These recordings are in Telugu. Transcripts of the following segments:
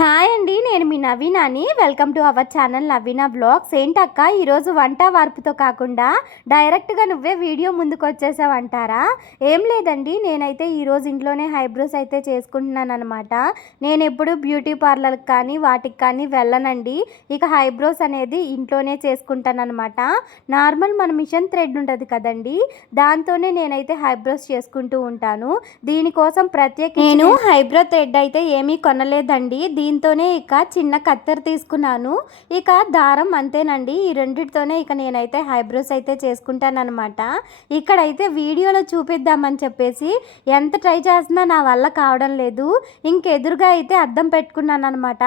హాయ్ అండి, నేను మీ నవీనాని. Welcome to our channel Naveena blogs. ఏంటక్క ఈరోజు వంట వార్పుతో కాకుండా డైరెక్ట్గా నువ్వే వీడియో ముందుకు వచ్చేసావంటారా? ఏం లేదండి, నేనైతే ఈరోజు ఇంట్లోనే ఐబ్రోస్ అయితే చేసుకుంటున్నాను అనమాట. నేను ఎప్పుడు బ్యూటీ పార్లర్కి కానీ వాటికి కానీ వెళ్ళనండి. ఇక ఐబ్రోస్ అనేది ఇంట్లోనే చేసుకుంటాను అనమాట. నార్మల్ మన మిషన్ థ్రెడ్ ఉంటుంది కదండి, దాంతోనే నేనైతే ఐబ్రోస్ చేసుకుంటూ ఉంటాను. దీనికోసం నేను ఐబ్రో థ్రెడ్ అయితే ఏమీ కొనలేదండి. దీంతోనే ఇక చిన్న కత్తెర తీసుకున్నాను, ఇక దారం, అంతేనండి. ఈ రెండిటితోనే ఇక నేనైతే ఐబ్రోస్ అయితే చేసుకుంటానన్నమాట. ఇక్కడైతే వీడియోలో చూపిద్దామని చెప్పేసి ఎంత ట్రై చేస్తున్నా నా వల్ల కావడం లేదు. ఇంకెదురుగా అయితే అద్దం పెట్టుకున్నాను అనమాట.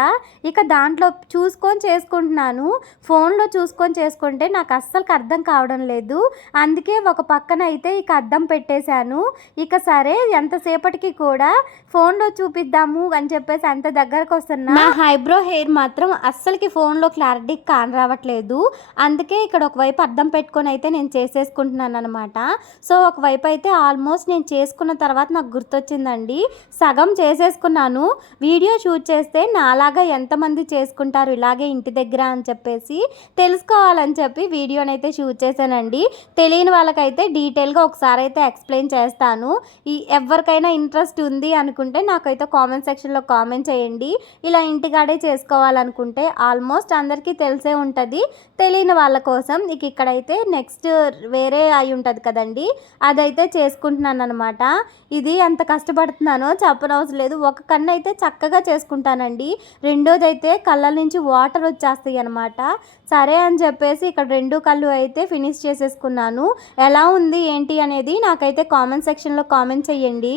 ఇక దాంట్లో చూసుకొని చేసుకుంటున్నాను. ఫోన్లో చూసుకొని చేసుకుంటే నాకు అస్సలు అర్థం కావడం లేదు. అందుకే ఒక పక్కన అయితే ఇక అద్దం పెట్టేశాను. ఇక సరే ఎంతసేపటికి కూడా ఫోన్లో చూపిద్దాము అని చెప్పేసి అంత దగ్గరకు వస్తున్నా. నా ఐబ్రో హెయిర్ మాత్రం అస్సలకి ఫోన్లో క్లారిటీ కాని రావట్లేదు. అందుకే ఇక్కడ ఒకవైపు అద్దం పెట్టుకొని అయితే నేను చేసేసుకుంటున్నాను అనమాట. సో ఒకవైపు అయితే ఆల్మోస్ట్ నేను చేసుకున్న తర్వాత నాకు గుర్తొచ్చిందండి, సగం చేసేసుకున్నాను. వీడియో షూట్ చేస్తే నాలాగా ఎంతమంది చేసుకుంటారు ఇలాగే ఇంటి దగ్గర అని చెప్పేసి తెలుసుకోవాలని చెప్పి వీడియోనైతే షూట్ చేశానండి. తెలియని వాళ్ళకైతే డీటెయిల్గా ఒకసారి అయితే ఎక్స్ప్లెయిన్ చేస్తాను. ఎవరికైనా ఇంట్రెస్ట్ ఉంది అనుకుంటే నాకైతే కామెంట్ సెక్షన్లో కామెంట్ చేయండి. ఇలా ఇంటికాడే చేసుకోవాలనుకుంటే ఆల్మోస్ట్ అందరికీ తెలిసే ఉంటుంది. తెలియని వాళ్ళ కోసం ఇక్కడైతే నెక్స్ట్ వేరే అయి ఉంటుంది కదండి, అదైతే చేసుకుంటున్నాను అనమాట. ఇది ఎంత కష్టపడుతున్నానో చెప్పనవసరం లేదు. ఒక కన్ను అయితే చక్కగా చేసుకుంటానండి, రెండోది అయితే కళ్ళ నుంచి వాటర్ వచ్చేస్తాయి అనమాట. సరే అని చెప్పేసి ఇక్కడ రెండు కళ్ళు అయితే ఫినిష్ చేసేసుకున్నాను. ఎలా ఉంది ఏంటి అనేది నాకైతే కామెంట్ సెక్షన్లో కామెంట్ చేయండి.